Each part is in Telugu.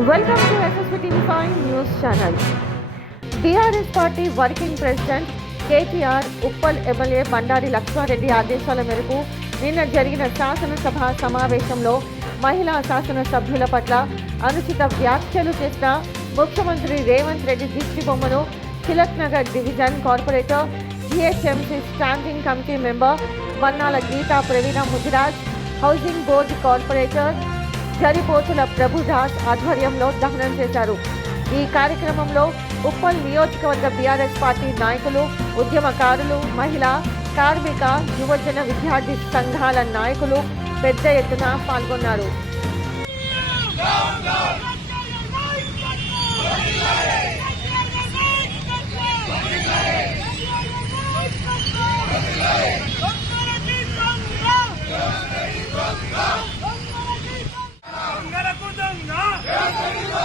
Welcome to SSP TV five news channel TRS party working president KTR Uppal MLA Bandari Lakshma Reddy ఆదేశాల మేరకు నిన్న జరిగిన శాసనసభ సమావేశంలో మహిళా శాసనసభ్యుల పట్ల అనుచిత వ్యాఖ్యలు చేసిన ముఖ్యమంత్రి రేవంత్ రెడ్డి దిష్టి బొమ్మను Tilak Nagar division corporator GHMC standing committee member Vannala Geetha Praveena Mudiraj housing board corporator Jaripothula Prabhudas ఆధ్వర్యంలో దహనం చేశారు ఈ కార్యక్రమంలో ఉప్పల్ నియోజకవర్గ బీఆర్ఎస్ పార్టీ నాయకులు ఉద్యమకారులు మహిళా కార్మిక యువజన విద్యార్థి సంఘాల నాయకులు పెద్ద ఎత్తున పాల్గొన్నారు Yeah.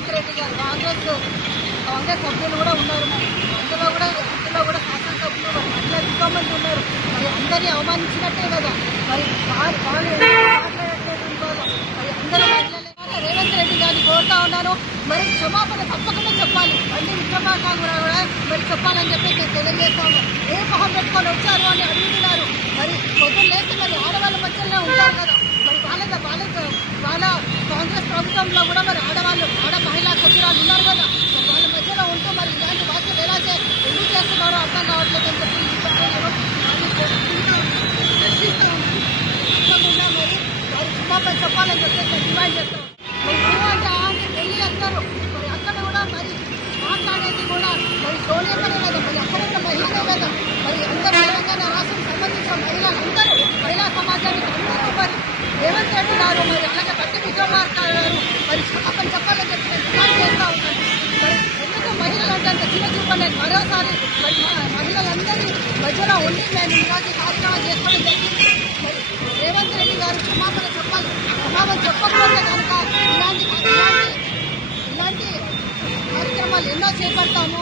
రేవంత్ రెడ్డి గారు కాంగ్రెస్ కాంగ్రెస్ సభ్యులు కూడా ఉన్నారు మరి. అందులో కూడా అందులో కూడా శాసనసభ్యులు మరి మహిళా డిపార్ట్మెంట్ ఉన్నారు. మరి అందరినీ అవమానించినట్టే కదా. మరి వాళ్ళు వాళ్ళు మాట్లాడట్లేదు ఇంకోలో. మరి అందరూ మహిళలే రేవంత్ రెడ్డి గారిని కోరుతా ఉన్నాను. మరి క్షమాపణ తప్పకుండా చెప్పాలి. మళ్ళీ విక్రమార్క కూడా కూడా మరి చెప్పాలని చెప్పి నేను తెలియజేస్తా ఉన్నాను. ఏ మొహం పెట్టుకొని వచ్చారు అని అడుగుతున్నారు మరి పొద్దున్న లేస్తే మరి ఆడవాళ్ళ మధ్యలోనే ఉంటారు కదా మరి వాళ్ళ వాళ్ళ వాళ్ళ కాంగ్రెస్ ప్రభుత్వంలో కూడా మరి ఆడవాళ్ళు ఆడ మహిళా సభ్యురాలు ఉన్నారు కదా. వాళ్ళ మధ్యలో ఉంటూ మరి ఇలాంటి వ్యాఖ్యలు ఎలా ఎందుకు చేస్తున్నారో అర్థం కావట్లేదు అని చెప్పి ఈ సమయంలో వాళ్ళు ప్రశ్నిస్తూ ఉన్నాను. తప్పకుండా మరి వారు క్షమాపణ చెప్పాలని చెప్పేసి నేను డిమాండ్ చేస్తాను మరి గురువు అంటే ఆమె వెళ్ళి వస్తారు మరి అక్కడ కూడా మరి మాట్లాడేది కూడా మరి సోనియమ్మనే కదా మరి అక్కడ ఉన్న మహిళనే కదా మరి అందరూ తెలంగాణ రాష్ట్రం సంబంధించిన మహిళలందరూ మహిళా సమాజానికి అందరూ మరి రేవంత్ రెడ్డి గారు మరి అలాగే బట్టి విజయకుమార్ గారు మరి క్షమాపణ చెప్పాలని చెప్పి నేను డిమాండ్ చేస్తా ఉన్నాను మరి ఎందుకు మహిళలు అంటే మరోసారి మరి మధ్యలో ఉండి నేను ఈరోజు కార్యక్రమం చేసుకోవడం జరిగింది. రేవంత్ రెడ్డి గారు క్షమాపణ చెప్పాలి. క్షమాపణ చెప్పకపోతే కనుక ఇలాంటి ఇలాంటి కార్యక్రమాలు ఎన్నో చేపడతాము.